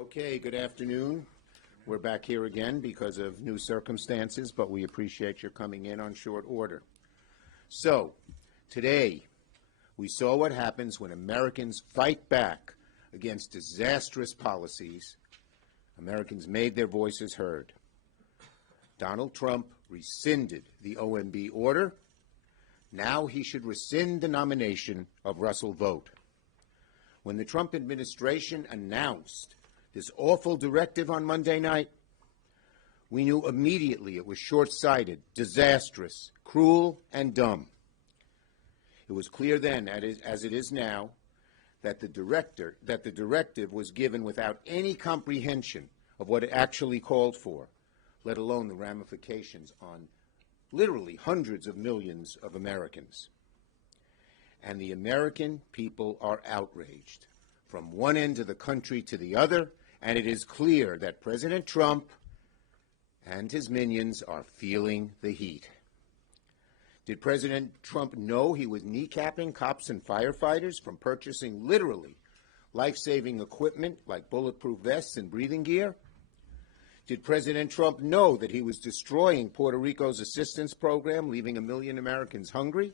Okay, good afternoon. We're back here again because of new circumstances, but we appreciate your coming in on short order. So, today, we saw what happens when Americans fight back against disastrous policies. Americans made their voices heard. Donald Trump rescinded the OMB order. Now he should rescind the nomination of Russell Vought. When the Trump administration announced this awful directive on Monday night, we knew immediately it was short-sighted, disastrous, cruel, and dumb. It was clear then, as it is now, that the directive was given without any comprehension of what it actually called for, let alone the ramifications on literally hundreds of millions of Americans. And the American people are outraged from one end of the country to the other, and it is clear that President Trump and his minions are feeling the heat. Did President Trump know he was kneecapping cops and firefighters from purchasing literally life-saving equipment like bulletproof vests and breathing gear? Did President Trump know that he was destroying Puerto Rico's assistance program, leaving 1 million Americans hungry?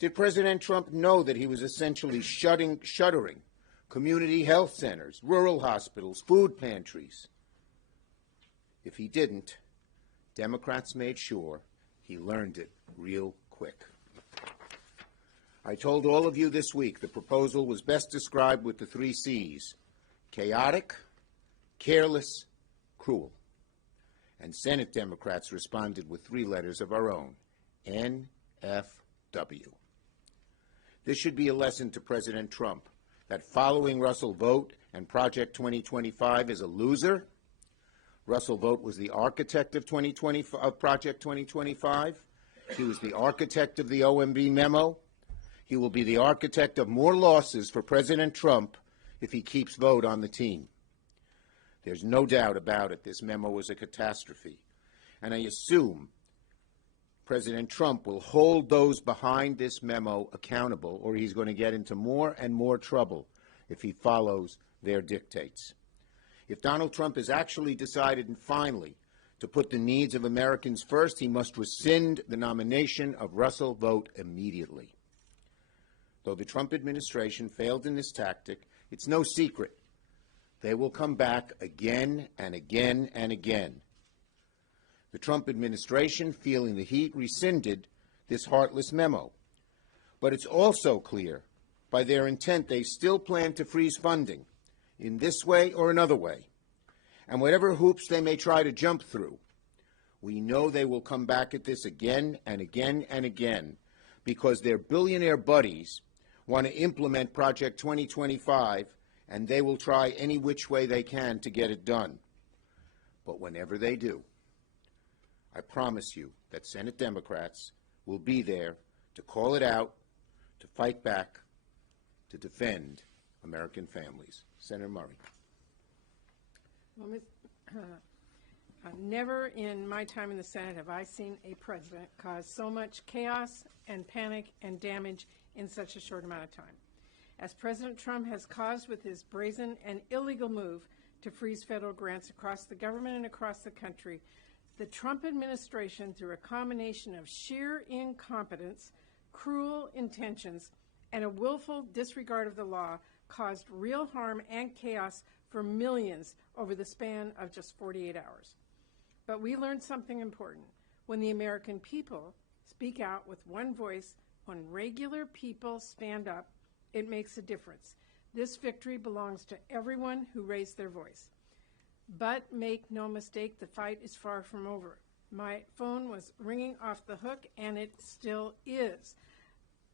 Did President Trump know that he was essentially shuttering community health centers, rural hospitals, food pantries? If he didn't, Democrats made sure he learned it real quick. I told all of you this week the proposal was best described with the 3 C's: chaotic, careless, cruel. And Senate Democrats responded with 3 letters of our own: NFW. This should be a lesson to President Trump that following Russell Vought and Project 2025 is a loser. Russell Vought was the architect of Project 2025. He was the architect of the OMB memo. He will be the architect of more losses for President Trump if he keeps Vought on the team. There's no doubt about it. This memo was a catastrophe. And I assume President Trump will hold those behind this memo accountable, or he's going to get into more and more trouble if he follows their dictates. If Donald Trump has actually decided, and finally, to put the needs of Americans first, he must rescind the nomination of Russell Vought immediately. Though the Trump administration failed in this tactic, it's no secret they will come back again and again and again. The Trump administration, feeling the heat, rescinded this heartless memo. But it's also clear by their intent they still plan to freeze funding in this way or another way. And whatever hoops they may try to jump through, we know they will come back at this again and again and again because their billionaire buddies want to implement Project 2025, and they will try any which way they can to get it done. But whenever they do, I promise you that Senate Democrats will be there to call it out, to fight back, to defend American families. Senator Murray. Well, never in my time in the Senate have I seen a president cause so much chaos and panic and damage in such a short amount of time, as President Trump has caused with his brazen and illegal move to freeze federal grants across the government and across the country. The Trump administration, through a combination of sheer incompetence, cruel intentions, and a willful disregard of the law, caused real harm and chaos for millions over the span of just 48 hours. But we learned something important. When the American people speak out with one voice, when regular people stand up, it makes a difference. This victory belongs to everyone who raised their voice. But make no mistake, the fight is far from over. My phone was ringing off the hook, and it still is.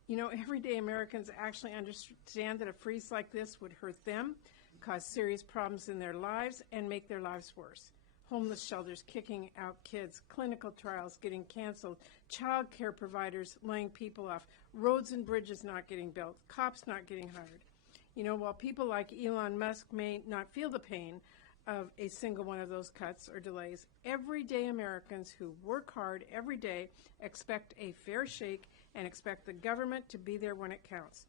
You know, everyday Americans actually understand that a freeze like this would hurt them, cause serious problems in their lives, and make their lives worse. Homeless shelters kicking out kids, clinical trials getting canceled, child care providers laying people off, roads and bridges not getting built, cops not getting hired. You know, while people like Elon Musk may not feel the pain of a single one of those cuts or delays, everyday Americans who work hard every day expect a fair shake and expect the government to be there when it counts.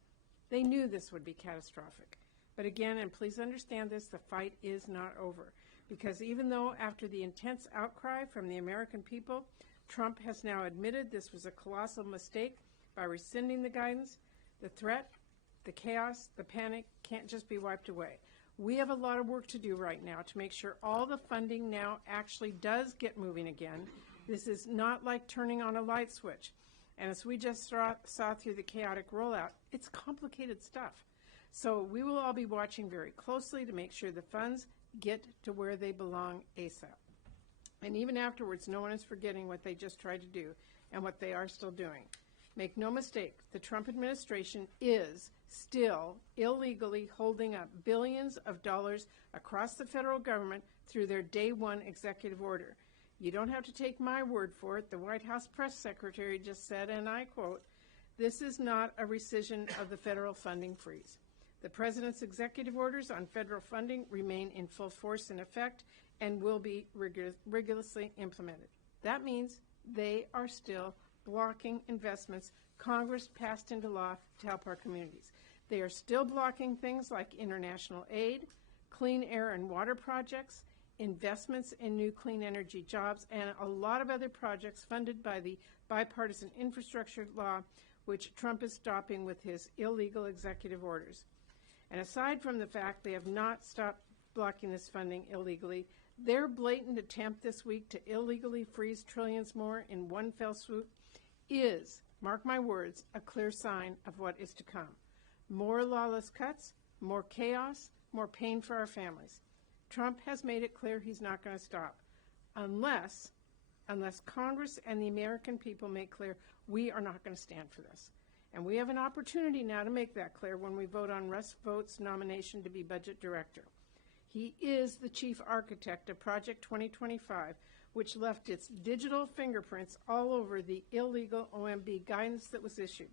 They knew this would be catastrophic. But again, and please understand this, the fight is not over. Because even though after the intense outcry from the American people, Trump has now admitted this was a colossal mistake by rescinding the guidance, the threat, the chaos, the panic can't just be wiped away. We have a lot of work to do right now to make sure all the funding now actually does get moving again. This is not like turning on a light switch. And as we just saw through the chaotic rollout, it's complicated stuff. So we will all be watching very closely to make sure the funds get to where they belong ASAP. And even afterwards, no one is forgetting what they just tried to do and what they are still doing. Make no mistake, the Trump administration is still illegally holding up billions of dollars across the federal government through their day one executive order. You don't have to take my word for it. The White House press secretary just said, and I quote, "This is not a rescission of the federal funding freeze. The president's executive orders on federal funding remain in full force and effect and will be rigorously implemented." That means they are still blocking investments Congress passed into law to help our communities. They are still blocking things like international aid, clean air and water projects, investments in new clean energy jobs, and a lot of other projects funded by the bipartisan infrastructure law, which Trump is stopping with his illegal executive orders. And aside from the fact they have not stopped blocking this funding illegally, their blatant attempt this week to illegally freeze trillions more in one fell swoop is, mark my words, a clear sign of what is to come. More lawless cuts, more chaos, more pain for our families. Trump has made it clear he's not going to stop unless Congress and the American people make clear we are not going to stand for this. And we have an opportunity now to make that clear when we vote on Russ Vought's nomination to be budget director. He is the chief architect of Project 2025, which left its digital fingerprints all over the illegal OMB guidance that was issued.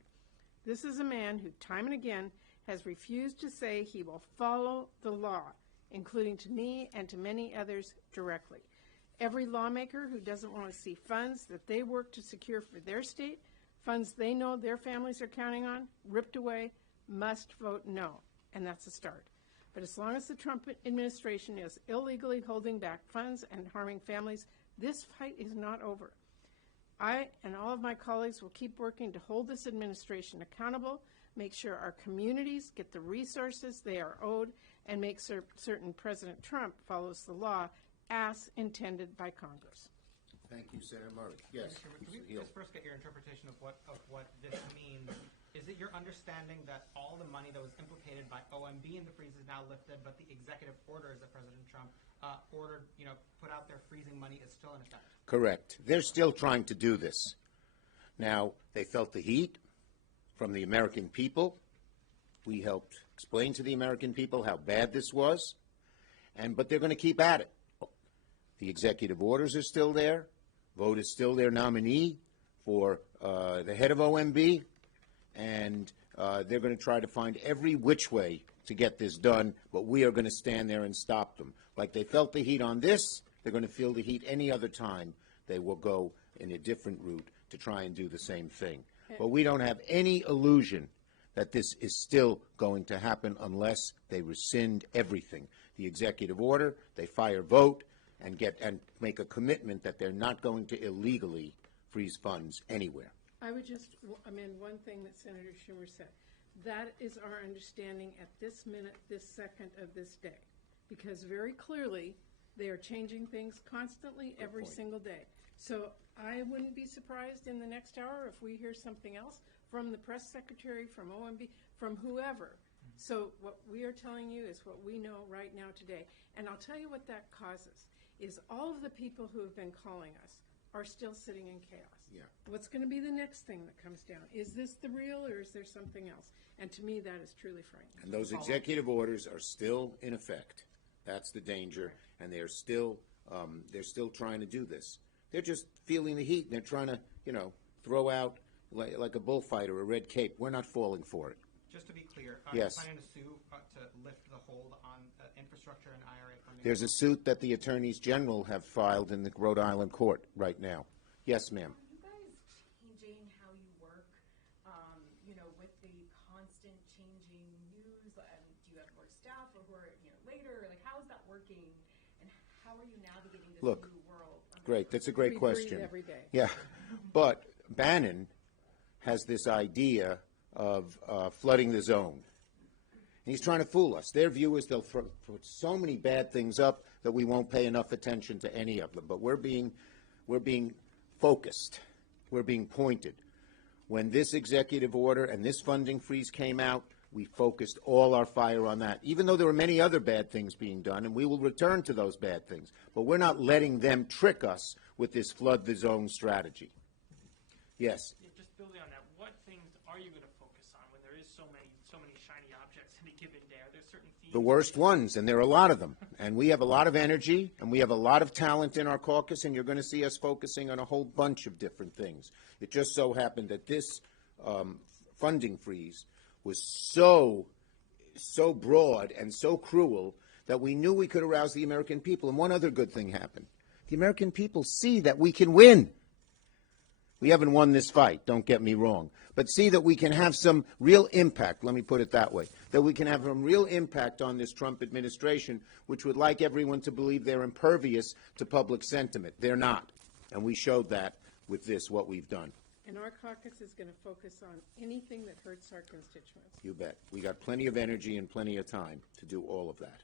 This is a man who time and again has refused to say he will follow the law, including to me and to many others directly. Every lawmaker who doesn't want to see funds that they work to secure for their state, funds they know their families are counting on, ripped away, must vote no, and that's a start. But as long as the Trump administration is illegally holding back funds and harming families, this fight is not over. I and all of my colleagues will keep working to hold this administration accountable, make sure our communities get the resources they are owed, and make certain President Trump follows the law as intended by Congress. Thank you, Senator Murray. Yes. Can we just first get your interpretation of what this means? Is it your understanding that all the money that was implicated by OMB in the freeze is now lifted, but the executive orders that President Trump put out there freezing money is still in effect? Correct. They're still trying to do this. Now, they felt the heat from the American people. We helped explain to the American people how bad this was, but they're going to keep at it. The executive orders are still there. Vote is still their nominee for the head of OMB, and they're going to try to find every which way to get this done, but we are going to stand there and stop them. Like they felt the heat on this, they're going to feel the heat any other time. They will go in a different route to try and do the same thing. But we don't have any illusion that this is still going to happen unless they rescind everything. The executive order, they fire vote, and make a commitment that they're not going to illegally freeze funds anywhere. I would just amend one thing that Senator Schumer said. That is our understanding at this minute, this second of this day. Because very clearly, they are changing things constantly every single day. So I wouldn't be surprised in the next hour if we hear something else from the press secretary, from OMB, from whoever. So what we are telling you is what we know right now today. And I'll tell you what that causes, is all of the people who have been calling us are still sitting in chaos. Yeah. What's going to be the next thing that comes down? Is this the real or is there something else? And to me, that is truly frightening. And those executive orders are still in effect. That's the danger, and they're still trying to do this. They're just feeling the heat, and they're trying to, throw out like a bullfighter a red cape. We're not falling for it. Just to be clear, yes. Are you planning to sue to lift the hold on infrastructure and IRA funding? There's a suit that the attorneys general have filed in the Rhode Island court right now. Yes, ma'am. Are you guys changing how you work with the constant changing news, do you have more staff or who are, later? Like, how is that working? And how are you navigating this Look, new world? great, that's a great We breathe question. every day. Yeah, but Bannon has this idea of flooding the zone. And he's trying to fool us. Their view is they'll put so many bad things up that we won't pay enough attention to any of them. But we're being focused. We're being pointed. When this executive order and this funding freeze came out, we focused all our fire on that, even though there were many other bad things being done, and we will return to those bad things. But we're not letting them trick us with this flood the zone strategy. Yes? Yeah, just building on that, what things are you going to focus on when there is so many shiny objects in a given day? Are there certain themes? The worst ones, and there are a lot of them. And we have a lot of energy, and we have a lot of talent in our caucus, and you're going to see us focusing on a whole bunch of different things. It just so happened that this funding freeze was so broad and so cruel that we knew we could arouse the American people. And one other good thing happened. The American people see that we can win. We haven't won this fight, don't get me wrong, but see that we can have some real impact, let me put it that way, that we can have some real impact on this Trump administration, which would like everyone to believe they're impervious to public sentiment. They're not. And we showed that with this, what we've done. And our caucus is going to focus on anything that hurts our constituents. You bet. We got plenty of energy and plenty of time to do all of that.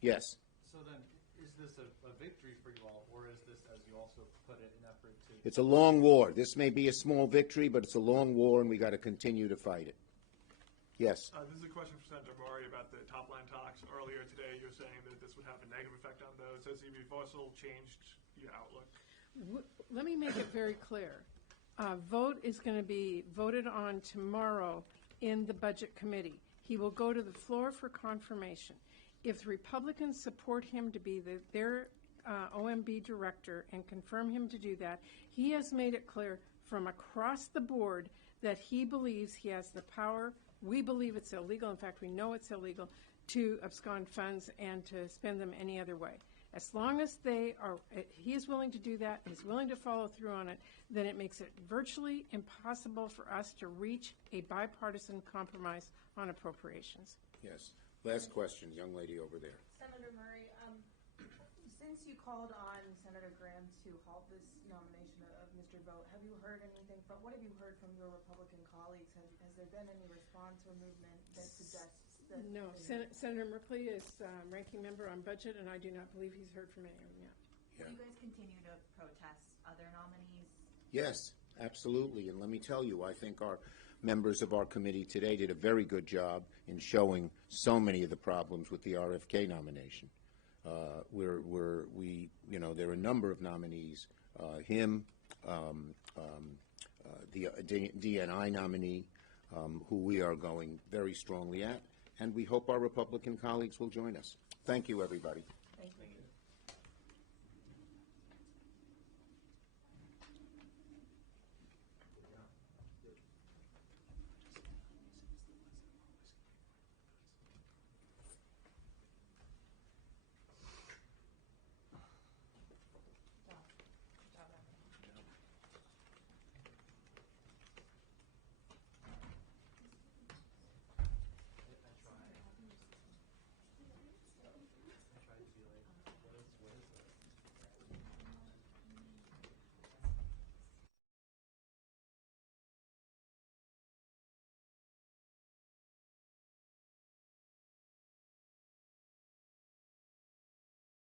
Yes? So then, is this a victory for you all, or is this, as you also put it, an effort to... It's a long war. This may be a small victory, but it's a long war, and we got to continue to fight it. Yes? This is a question for Senator Murray about the top-line talks. Earlier today, you were saying that this would have a negative effect on those. Has the reversal changed your outlook? Let me make it very clear. Vote is going to be voted on tomorrow in the Budget Committee. He will go to the floor for confirmation. If the Republicans support him to be their OMB director and confirm him to do that, he has made it clear from across the board that he believes he has the power. We believe it's illegal. In fact, we know it's illegal to abscond funds and to spend them any other way. As long as he is willing to do that, is willing to follow through on it, then it makes it virtually impossible for us to reach a bipartisan compromise on appropriations. Yes. Last question, young lady over there. Senator Murray, since you called on Senator Graham to halt this nomination of Mr. Vogt, have you heard anything what have you heard from your Republican colleagues? Has there been any response or movement that suggests that? No. Senator Merkley is ranking member on budget, and I do not believe he's heard from any of them yet. Yeah. Do you guys continue to protest other nominees? Yes, absolutely. And let me tell you, I think our members of our committee today did a very good job in showing so many of the problems with the RFK nomination. There are a number of nominees, the DNI nominee, who we are going very strongly at, and we hope our Republican colleagues will join us. Thank you, everybody.